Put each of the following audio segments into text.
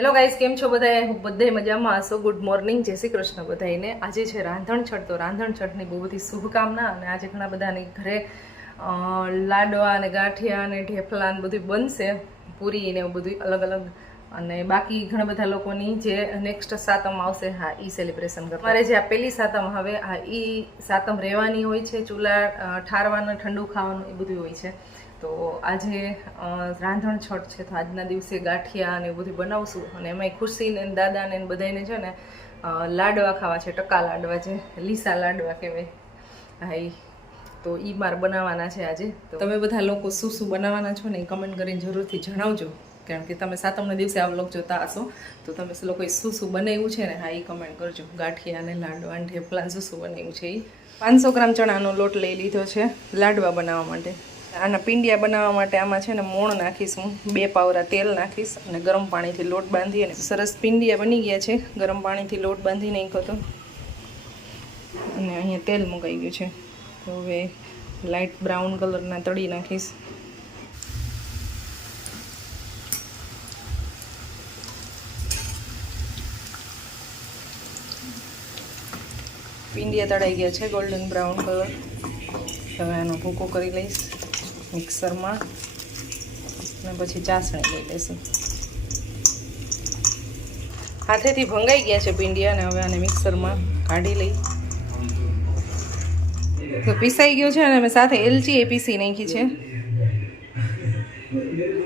Hello guys કેમ છો બધા હું બધે મજામાં. હશો ગુડ મોર્નિંગ જય શ્રી કૃષ્ણ બધાને આજે છે રાંધણ છઠ. તો રાંધણ છઠની બહુ બધી શુભકામના અને આજે ઘણા બધાની ઘરે લાડવા અને ગાંઠિયા અને ઢેફલા ને બધું બનશે. પૂરી ને એવું બધું અલગ અલગ. અને બાકી ઘણા બધા લોકોની જે નેક્સ્ટ સાતમ આવશે, હા, ઈ સેલિબ્રેશન કરવા. મારે જે આ પહેલી સાતમ હવે આ ઈ સાતમ રહેવાની હોય છે, ચૂલા ઠારવાનું, ઠંડુ ખાવાનું, એ બધું હોય છે. તો આજે રાંધણ છઠ છે, તો આજના દિવસે ગાંઠિયા અને એવું બધું બનાવશું અને એમાંય ખુશીને દાદાને બધાને છે ને લાડવા ખાવા છે, ટકા લાડવા છે લીસા લાડવા કહેવાય. હા તો એ માર બનાવવાના છે આજે. તો તમે બધા લોકો શું શું બનાવવાના છો ને એ કમેન્ટ કરીને જરૂરથી જણાવજો. કારણ કે તમે સાતમના દિવસે આ વ્લોગ જોતા હશો, તો તમે લોકોએ શું શું બનાવ્યું છે ને હા એ કમેન્ટ કરજો. ગાંઠિયા અને લાડવા અને ઢેફલા શું શું બનાવ્યું છે એ પાંચસો ગ્રામ ચણાનો લોટ લઈ લીધો છે લાડવા બનાવવા માટે. આના પિંડિયા બનાવવા માટે આમાં છે ને મોણ નાખીશ હું, બે પાવરા તેલ નાખીશ અને ગરમ પાણીથી લોટ બાંધી અને સરસ પિંડિયા બની ગયા છે. ગરમ પાણીથી લોટ બાંધી નાખ્યો તો. અને અહીંયા તેલ મુકાઈ ગયું છે. તો હવે લાઇટ બ્રાઉન કલરના તળી નાખીશ. પિંડિયા તળાઈ ગયા છે ગોલ્ડન બ્રાઉન કલર હવે આનો ભૂકો કરી લઈશ. મિક્સરમાં. અને પછી ચાસણી લઈ લેશું. હાથેથી ભંગાઈ ગયા છે પિંડિયા અને હવે આને મિક્સરમાં કાઢી લઈ. તો પીસાઈ ગયો છે અને મેં સાથે એલચી એ પીસી નાખી છે.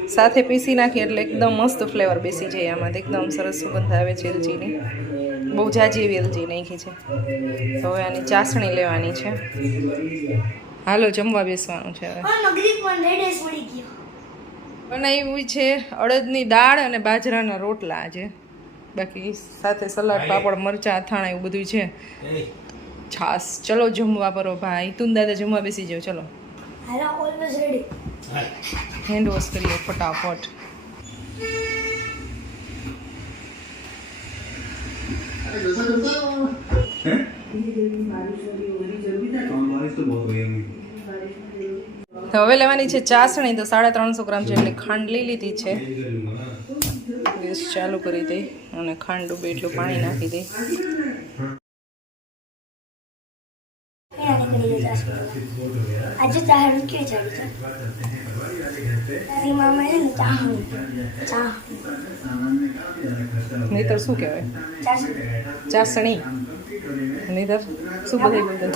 સાથે પીસી નાખી એટલે એકદમ મસ્ત ફ્લેવર બેસી જાય આમાં. એકદમ સરસ સુગંધ આવે છે એલચીની. બહુ જાજી એવી એલચી નાખી છે. તો હવે આની ચાસણી લેવાની છે. હાલો જમવા બેસવાનું છે હવે મગરી પણ રેડેસ મળી ગયો બનાવ્યું છે અડદની દાળ અને બાજરાના રોટલા આજે બાકી સાથે સલાડ પાપડ મરચાં અથાણા એવું બધું છે છાસ ચલો જમવા પરો ભાઈ તું દાદા જમવા બેસી જાઓ ચલો હાલો ઓલવેઝ રેડી હેન્ડ વોશ કરીએ ફટાફટ बारिश तो बहुत हो गई अम्मी તો હવે લેવાની છે ચાસણી. તો સાડા ત્રણસો ગ્રામ જેટલી ખાંડ લઈ લીધી છે. ગેસ ચાલુ કરી દઈ અને ખાંડ ડૂબે એટલું પાણી નાખી દઈ. આજે ચાહ રૂકી શું કહેવાય? ચાસણી. નહીતર શું બધું?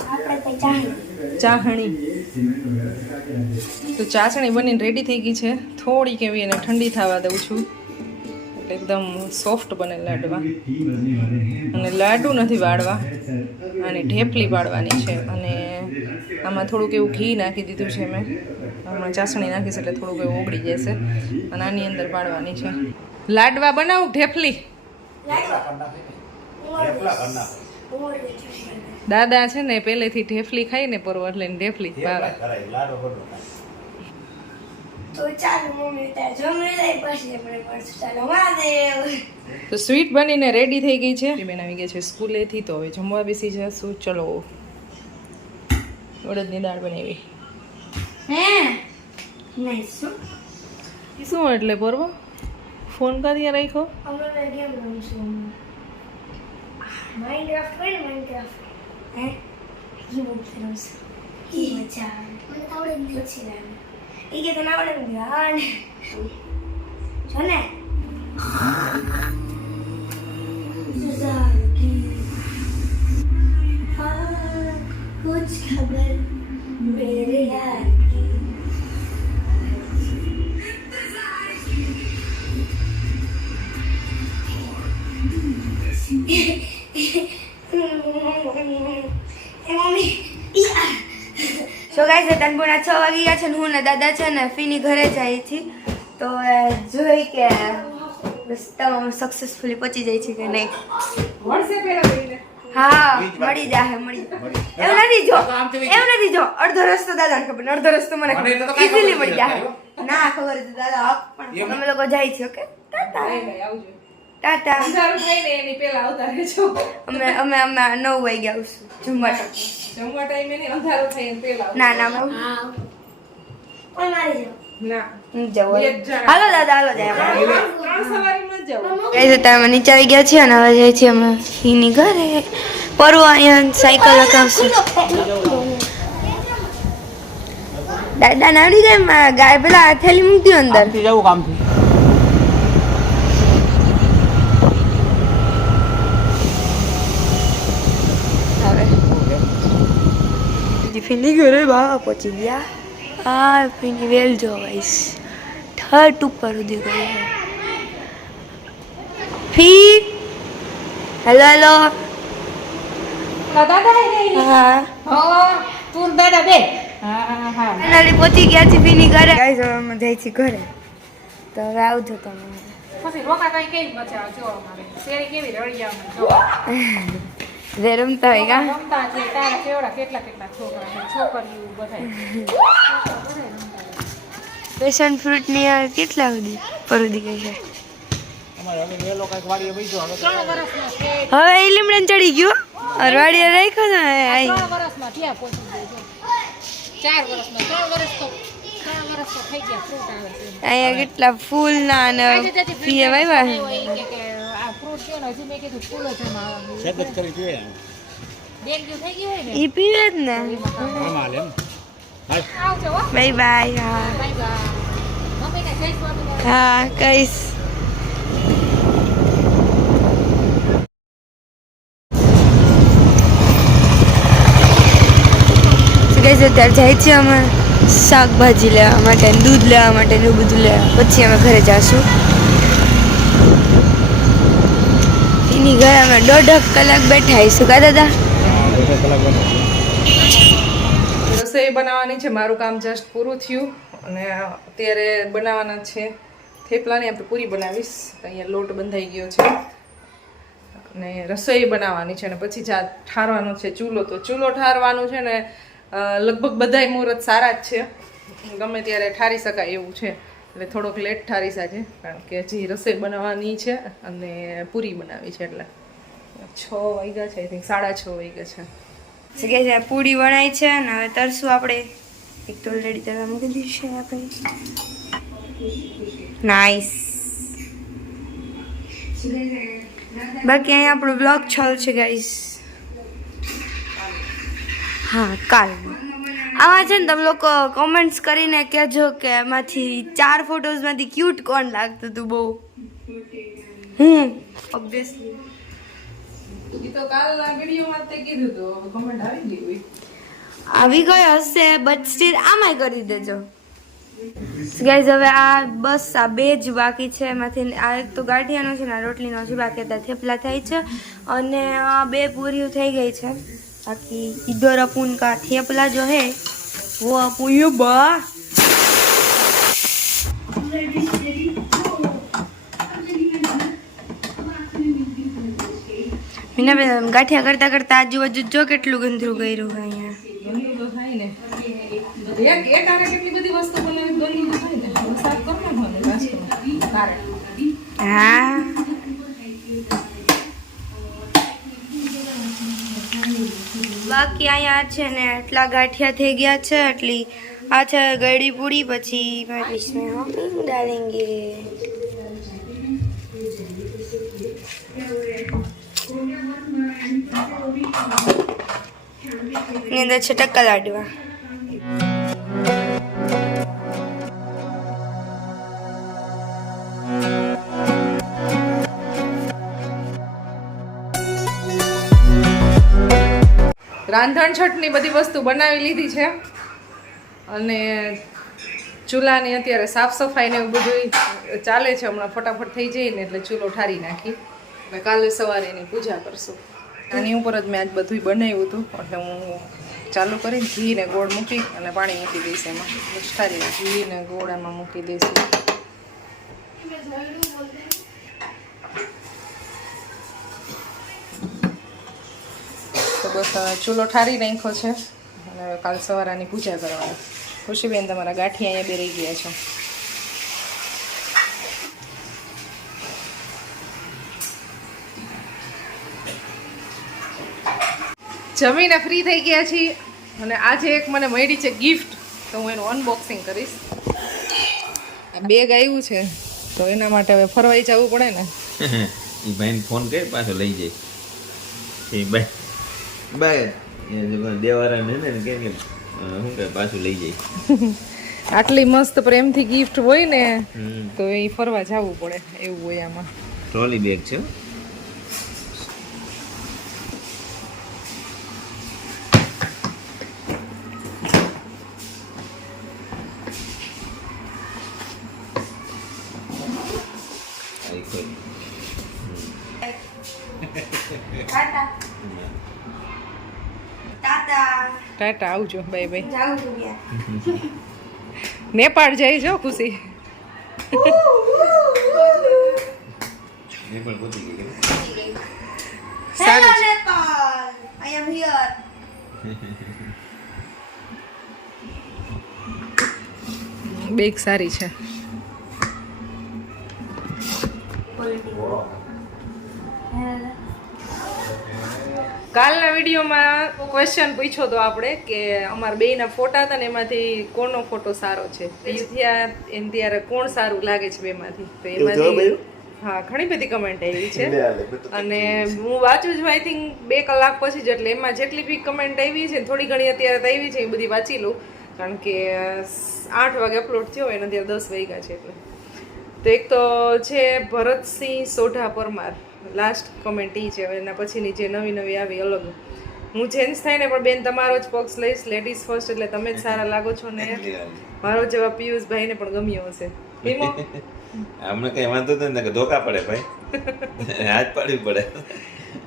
ચાહણી. તો ચાસણી બનીને રેડી થઈ ગઈ છે. થોડીક એવી એને ઠંડી થવા દઉં છું. એટલે એકદમ સોફ્ટ બને લાડવા. અને લાડુ નથી વાળવા. અને ઢેપલી પાડવાની છે. અને આમાં થોડુંક એવું ઘી નાખી દીધું છે મેં. હમણાં ચાસણી નાખીશ એટલે થોડુંક એવું ઓગળી જશે. અને આની અંદર પાડવાની છે. લાડવા બનાવું ઢેફલી દાદા છે ને પહેલેથી ઢેફલી ખાઈને પરવા એટલે એને ઢેફલી જ ભાવે તો સ્વીટ બનીને રેડી થઈ ગઈ છે. બેન આવી ગયા છે સ્કૂલેથી તો હવે જમવા બેસી જશું. ચલો. અડદની દાળ બનાવી. હે? શું? એટલે પરવો? ફોન કરીએ રાખ્યો? અમે ગેમ રમશું માઇનક્રાફ્ટ હોય ને માઇનક્રાફ્ટ હે ઈ બહુ સરસ ઈ મજા આવે મને આવડે ને પછી આવે ઈ કે તને આવડે ને હા ને જો ને जुजार की हाँ कुछ खबर मेरे यार की સો ગાઈસ તનપુરા છ વાગી ગયા છે ને હું ને દાદા છે ને ફીની ઘરે જાય છે તો જોઈ કે રસ્તામાં સક્સેસફુલી પહોંચી જાય છે કે નહીં. હા મળી જાહે મળી. એવું નથી જો એવું નથી જો અડધો રસ્તો દાદાને ખબર અડધો રસ્તો મને ખબર. ઇઝીલી મળી જાય ના ખબર દાદા પણ અમે લોકો જાય છે ઓકે? ટાટા. ટાટા એની પેલા આવતા છો અમે અમે અમે નવ વાગ્યા આવશું જમવા જમવા ટાઈમે નહીં અંધારો થઈ એને પેલા ના ના અમે કોઈ મારી જાવ. નીચે આવી ગયા છીએ અને હવે જઈએ છીએ અમે ઘરે. પરવો અહીંયા સાયકલ લગાવશે. દાદા નાડી જાય માં ગાય પેલા થેલી મૂકી અંદર. જવું કામથી. ફીની ઘરે બા પહોંચી ગયા. હા ફીની વેલ જો ગાઈસ. થર્ડ ઉપર સુધી ગઈ હે. ફી હેલો હેલો. હા. તું દાદા બે. હા હા ફાઇનલી પહોંચી ગયા છે ફીની ઘરે. ગાઈસ હવે અમે જઈ છીએ ઘરે. તો હવે આવજો તમે. પછી રોકા કઈ કઈ મજા આવે? અમારે. મારે કેવી રળી આવે જે રમતા હોય કા રમતા છે તારા કેવડા કેટલા કેટલા છોકરા છે છોકરીઓ બધા પેશન ફ્રૂટની આ કેટલા સુધી પરુદી ગઈ છે? હવે એ લીમડન ચડી ગયો અરવાડિયા રાખ્યો ને આઈ. ત્રણ વર્ષમાં પહોંચી ચાર વર્ષમાં ત્રણ વર્ષ તો ત્રણ વર્ષ તો થઈ ગયા ફ્રૂટ આવે છે. અહીંયા કેટલા ફૂલ ના અને પીએ વાવ્યા ફ્રૂટ છે ને હજી મેં કીધું ફૂલ જ એમાં કરી જોઈએ ડેન્ગ્યુ થઈ ગયું હોય ને? ઈ પીવે જ ને. એમાં. એમ આવજો બાય બાય હા. Bye bye. મમ્મીને જય સ્વામિનારાયણ. હા કઈશ ગઈશ અત્યારે જાય છે અમે શાકભાજી લેવા માટે દૂધ લેવા માટે ને એવું બધું લેવા. પછી અમે ઘરે જાશું. એની ઘરે અમે. દોઢ કલાક બેઠા આવીશું. કા દાદા? રસોઈ બનાવવાની છે. મારું કામ જસ્ટ પૂરું થયું. અને અત્યારે બનાવવાના છે. થેપલાની આપણે પૂરી બનાવીશ. અહીંયા લોટ બંધાઈ ગયો છે. અને રસોઈ બનાવવાની છે. અને પછી જા ઠારવાનો છે, ચૂલો. તો ચૂલો ઠારવાનું છે ને લગભગ બધાય મુહૂર્ત સારા જ છે. ગમે ત્યારે ઠારી શકાય એવું છે. એટલે થોડોક લેટ ઠારી સાજે કારણ કે હજી રસોઈ બનાવવાની છે અને પૂરી બનાવી છે એટલે. છ વાગ્યા છે આઈ થિંક સાડા છ વાગ્યા છે. કે છે, પૂરી વણાય છે ને હવે તરશું આપણે. એક તો ઓલરેડી તરવા મૂકી છે આપણે. નાઈસ બાકી અહીંયા આપણો બ્લોગ છલ છે ગાઈસ હા કાલ આમાં છે ને તમે લોકો કોમેન્ટ્સ કરીને કહેજો કે એમાંથી ચાર ફોટોઝમાંથી ક્યુટ કોણ લાગતું હતું બહુ? હું ઓબ્વિયસલી આવી ગયો હશે બટ સ્ટીલ આમાંય કરી દેજો. ગાઈઝ હવે આ બસ આ બે જ બાકી છે. એમાંથી આ એક તો ગાંઠિયાનો છે ને રોટલીનો છે બાકી અત્યારે થેપલા થાય છે. અને આ બે પૂરીઓ થઈ ગઈ છે. બાકી इधर અપુન કા થેપલા જો હે वो अपन ये बा। મીના બેન ગાંઠિયા કરતા કરતા આજુબાજુ જો કેટલું ગંદરું કર્યું હોય અહીંયા એક એક આને કેટલી બધી વસ્તુ બનાવી ગંદુ થાય ને સાફ કરી નાખવાનું હા બાકી અહીંયા છે ને આટલા ગાંઠિયા થઈ ગયા છે, આટલી આ છે ગળી પૂરી, પછી મેં હમ અંદર છે ટક્કા લાડવા. રાંધણ છઠની બધી વસ્તુ બનાવી લીધી છે. અને ચૂલાની અત્યારે સાફ સફાઈ ને એવું બધું ચાલે છે. હમણાં ફટાફટ થઈ જઈને એટલે ચૂલો ઠારી નાખી. અને કાલે સવારે એની પૂજા કરશું. આની ઉપર જ મેં આજ બધું બનાવ્યું હતું. એટલે હું ચાલુ કરી ઘી ને ગોળ મૂકી અને પાણી મૂકી દઈશ એમાં. ઠારી ઘી ને ગોળ એમાં મૂકી દઈશું. ચૂલો ઠારી નાખ્યો છે. અને કાલ સવારે પૂજા કરવાની. ખુશીબેન, તમારા ગાંઠી અહીંયા બે રહી ગયા છો. જમીને ફ્રી થઈ ગયા છીએ. અને આજે એક મને મળી છે ગિફ્ટ તો હું એનું અનબોક્સિંગ કરીશ. બેગ આવ્યું છે. તો એના માટે હવે ફરવાઈ જવું પડે ને. એ ભાઈને ફોન કરી પાછો લઈ જાય. એ ભાઈ ભાઈ દેવારા ને કેમ કે કે, શું પાછું લઈ જાય. આટલી મસ્ત પ્રેમથી ગિફ્ટ હોય ને તો એ ફરવા જવું પડે એવું હોય આમાં. ટ્રોલી બેગ છે. હો. આઈ ખોલ. ટાટા આવજો બાય બાય. નેપાળ જઈ જાઓ ખુશી. સારું પણ પહોંચી ગઈ કે? Hello Nepal I am here bag સારી છે. કાલના વિડીયોમાં ક્વેશ્ચન પૂછ્યો તો આપણે કે અમારા બેયના ફોટા હતા ને એમાંથી કોનો ફોટો સારો છે? ત્યાં એમ ત્યારે કોણ સારું લાગે છે બેમાંથી? તો એમાંથી હા ઘણી બધી કમેન્ટ આવી છે. અને હું વાંચું છું આઈ થિંક બે કલાક પછી જ એટલે એમાં જેટલી બી કમેન્ટ આવી છે થોડી ઘણી અત્યારે તો આવી છે એ બધી વાંચી લઉં. કારણ કે આઠ વાગે અપલોડ થયો હોય અને અત્યારે દસ વાગ્યા છે એટલે. તો એક તો છે ભરતસિંહ સોઢા પરમાર. લાસ્ટ કોમેન્ટ એ છે હવે એના પછીની જે નવી નવી આવી અલગ હું જેન્ટ્સ થઈને પણ બેન તમારો જ પક્ષ લઈશ લેડીઝ ફર્સ્ટ એટલે તમે જ સારા લાગો છો ને? મારો જવાબ પિયુષભાઈને પણ ગમ્યો હશે. ભીમો? અમને કઈ વાંધો નથી ને કે ધોકા પડે ભાઈ. હાથ પાડવી પડે.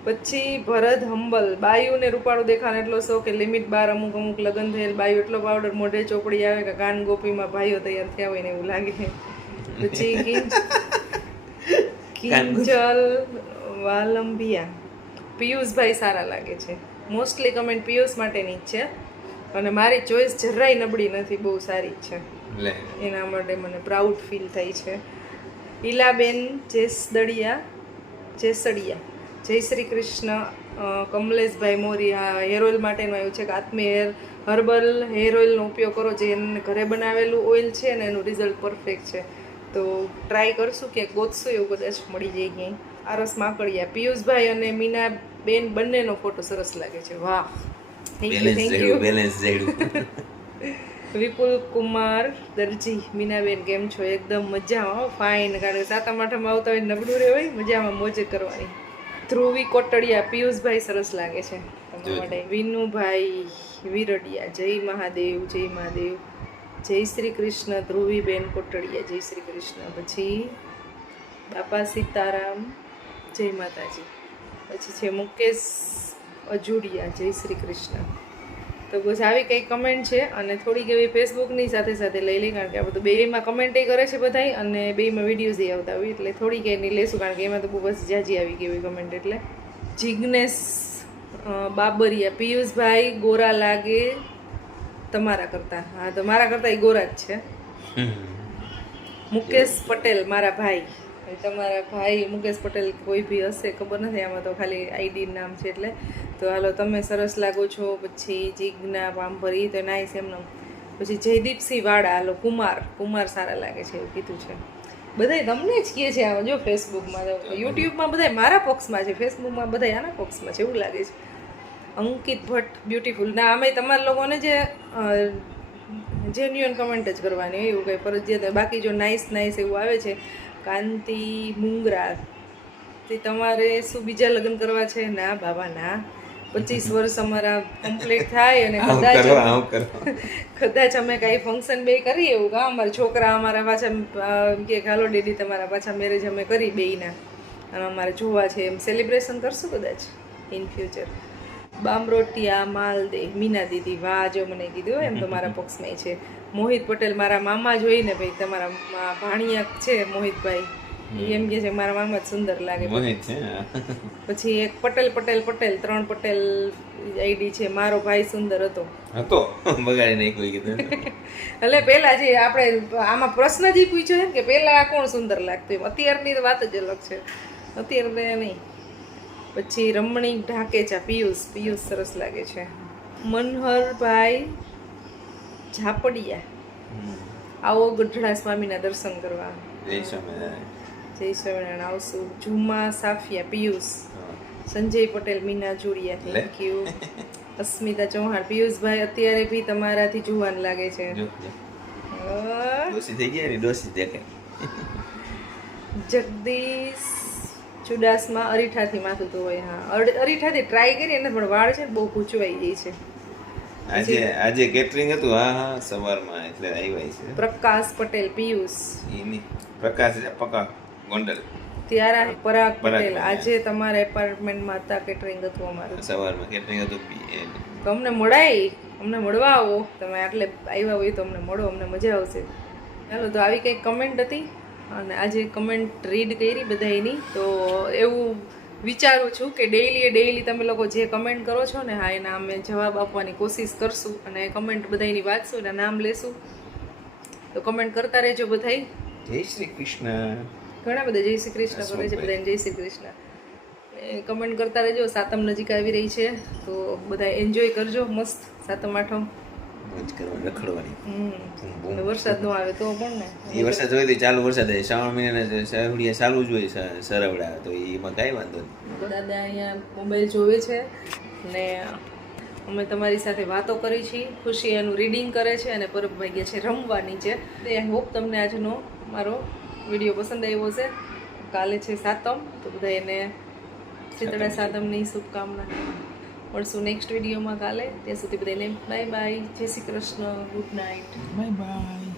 પછી ભરત હંબલ બાયુ ને રૂપાળું દેખાને એટલો શોખ કે લિમિટ બાર અમુક અમુક લગ્ન થયેલ બાયુ એટલો પાવડર મોઢે ચોપડી આવે કે કાન ગોપીમાં ભાઈઓ તૈયાર થયા હોય ને એવું લાગે. પછી કિંજલ વાલંબિયા. પિયુષભાઈ સારા લાગે છે. મોસ્ટલી કમેન્ટ પિયુષ માટેની જ છે. અને મારી ચોઈસ જરાય નબળી નથી બહુ સારી જ છે. એના માટે મને પ્રાઉડ ફીલ થાય છે. ઈલાબેન જેસદડિયા જેસડિયા જય શ્રી કૃષ્ણ કમલેશભાઈ મોરી આ હેર ઓઇલ માટેનું આવ્યું છે. કે આત્મી હેર હર્બલ હેર ઓઇલનો ઉપયોગ કરો જે એને ઘરે બનાવેલું ઓઇલ છે અને એનું રિઝલ્ટ પરફેક્ટ છે. તો ટ્રાય કરશું કે ગોતશું એવું કદાચ મળી જાય ક્યાંય. આરસ માકડિયા પિયુષભાઈ અને મીના બેન બંનેનો ફોટો સરસ લાગે છે. વાહ. Thank you thank you balance Vipul Kumar Darji Minaben કેમ છો? એકદમ મજામાં ફાઇન કારણ કે સાતમ આઠમ આવતા હોય નબળું રહે હોય મજામાં મોજે કરવાની. ધ્રુવી કોટડિયા પિયુષભાઈ સરસ લાગે છે. તમારા માટે. વિનુભાઈ વિરડિયા જય મહાદેવ જય મહાદેવ. જય શ્રી કૃષ્ણ, ધ્રુવીબેન કોટડિયા, જય શ્રી કૃષ્ણ. પછી બાપા સીતારામ, જય માતાજી. પછી છે મુકેશ અજુડિયા, જય શ્રી કૃષ્ણ. તો બસ આવી કંઈક કમેન્ટ છે અને થોડીક એવી ફેસબુકની સાથે સાથે લઈ લઈ કારણ કે આપણે તો બેમાં કમેન્ટ કરે છે બધાય અને બેમાં વિડીયોઝ આવતા હોય એટલે થોડીક એની લેશું કારણ કે એમાં તો બહુ બસ જાજી આવી ગઈ હોય કમેન્ટ એટલે. જિજ્ઞેશ બાબરિયા, પિયુષભાઈ ગોરા લાગે તમારા કરતાં. હા તો મારા કરતાં એ ગોરા જ છે. મુકેશ પટેલ મારા ભાઈ. તમારા ભાઈ મુકેશ પટેલ કોઈ બી હશે ખબર નથી આમાં તો ખાલી આઈડી નામ છે એટલે. તો હાલો તમે સરસ લાગો છો પછી જીજ્ઞા પામભરી તો નાઈસ એમનો. પછી જયદીપસિંહ વાળા હાલો કુમાર. કુમાર સારા લાગે છે એવું કીધું છે. બધાય તમને જ કહે છે આ જો ફેસબુકમાં યુટ્યુબમાં બધાય મારા પક્ષમાં છે ફેસબુકમાં બધાય આના પક્ષમાં છે એવું લાગે છે. અંકિત ભટ્ટ બ્યુટીફુલ ના અમે તમારા લોકોને જે જેન્યુઅન કમેન્ટ જ કરવાની એવું કંઈ ફરજિયાત. બાકી જો નાઇસ નાઇસ એવું આવે છે કાંતિ મુંગરા તે તમારે શું બીજા લગ્ન કરવા છે? ના બાબા ના. પચીસ વર્ષ અમારા કમ્પ્લીટ થાય અને કદાચ કદાચ અમે કાંઈ ફંક્શન બે કરીએ એવું કા? અમારા છોકરા અમારા પાછા કે ગાલો ડેડી તમારા પાછા મેરેજ અમે કરી બેયના. અને અમારે જોવા છે એમ સેલિબ્રેશન કરશું કદાચ ઇન ફ્યુચર બામરોટિયા માલદે મીના દીદી વાહ જો મને કીધું એમ તો મારા પક્ષમાં છે. મોહિત પટેલ મારા મામા જોઈને ભાઈ તમારા ભાણિયા છે મોહિતભાઈ. એમ કે છે મારા મામા જ સુંદર લાગે. પછી એક પટેલ પટેલ પટેલ ત્રણ પટેલ આઈડી છે. મારો ભાઈ સુંદર હતો. હતો? બગાડી નહીં કોઈ કીધું. એટલે પેલા જે આપણે આમાં પ્રશ્ન જે પૂછ્યો છે કે પેલા કોણ સુંદર લાગતું એમ? અત્યારની વાત જ અલગ છે. અત્યારે નહીં. પછી રમણીક ઢાકેચા પિયુષ પિયુષ સરસ લાગે છે. મનહરભાઈ ઝાપડિયા. આવો ગઢડા સ્વામીના દર્શન કરવા. જય સ્વામિનારાયણ. આવશું. જુમા સાફિયા પિયુષ. સંજય પટેલ મીના જોડિયા. થેન્ક યુ અસ્મિતા ચૌહાણ પિયુષભાઈ અત્યારે બી તમારાથી જુવાન લાગે છે. જગદીશ ચુડાસમાં અરીઠાથી માથું ધોવાય હા. અર- અરીઠાથી ટ્રાય કરી એને પણ વાળ છે ને બહુ ગૂંચવાઈ ગઈ છે. આજે આજે કેટરિંગ હતું હા હા સવારમાં એટલે આવ્યા છે. પ્રકાશ પટેલ પિયુષ. એની પ્રકાશ પકા ગોંડલ. ત્યારા પરાગ પટેલ. આજે તમારા એપાર્ટમેન્ટમાં હતા કેટરિંગ હતું અમારું. સવારમાં કેટરિંગ હતું અમને મળાય અમને મળવા આવો. તમે આટલે આવ્યા હોય તો અમને મળો અમને મજા આવશે. ચાલો તો આવી કંઈક કમેન્ટ હતી? અને આજે કમેન્ટ રીડ કરી બધા એની. તો એવું વિચારું છું કે ડેઈલી ડેઈલી તમે લોકો જે કમેન્ટ કરો છો ને હા એના અમે જવાબ આપવાની કોશિશ કરશું અને કમેન્ટ બધાની વાંચશું એના નામ લેશું. તો કમેન્ટ કરતા રહેજો બધાય. જય શ્રી કૃષ્ણ. ઘણા બધા જય શ્રી કૃષ્ણ કરે છે બધાને જય શ્રી કૃષ્ણ. કમેન્ટ કરતા રહેજો. સાતમ નજીક આવી રહી છે. તો બધા એન્જોય કરજો મસ્ત સાતમ આઠમ. મોજ કરવાની રખડવાની. વરસાદ ન આવે તો પણ ને એ વરસાદ હોય તો ચાલુ વરસાદ આવે શ્રાવણ મહિનાના સાવડિયા ચાલુ જ હોય સરવડા તો એમાં કાંઈ વાંધો નહીં. દાદા અહીંયા મોબાઈલ જોવે છે ને અમે તમારી સાથે વાતો કરી છીએ. ખુશી એનું રીડિંગ કરે છે અને પરબભાઈ ગયા છે રમવાની છે આઈ હોપ તમને આજનો મારો વીડિયો પસંદ આવ્યો છે કાલે છે સાતમ તો બધા એને શીતળા સાતમની શુભકામના. મળશું નેક્સ્ટ વિડીયોમાં કાલે. ત્યાં સુધી બધાને બાય બાય જય Shri Krishna. Good night bye bye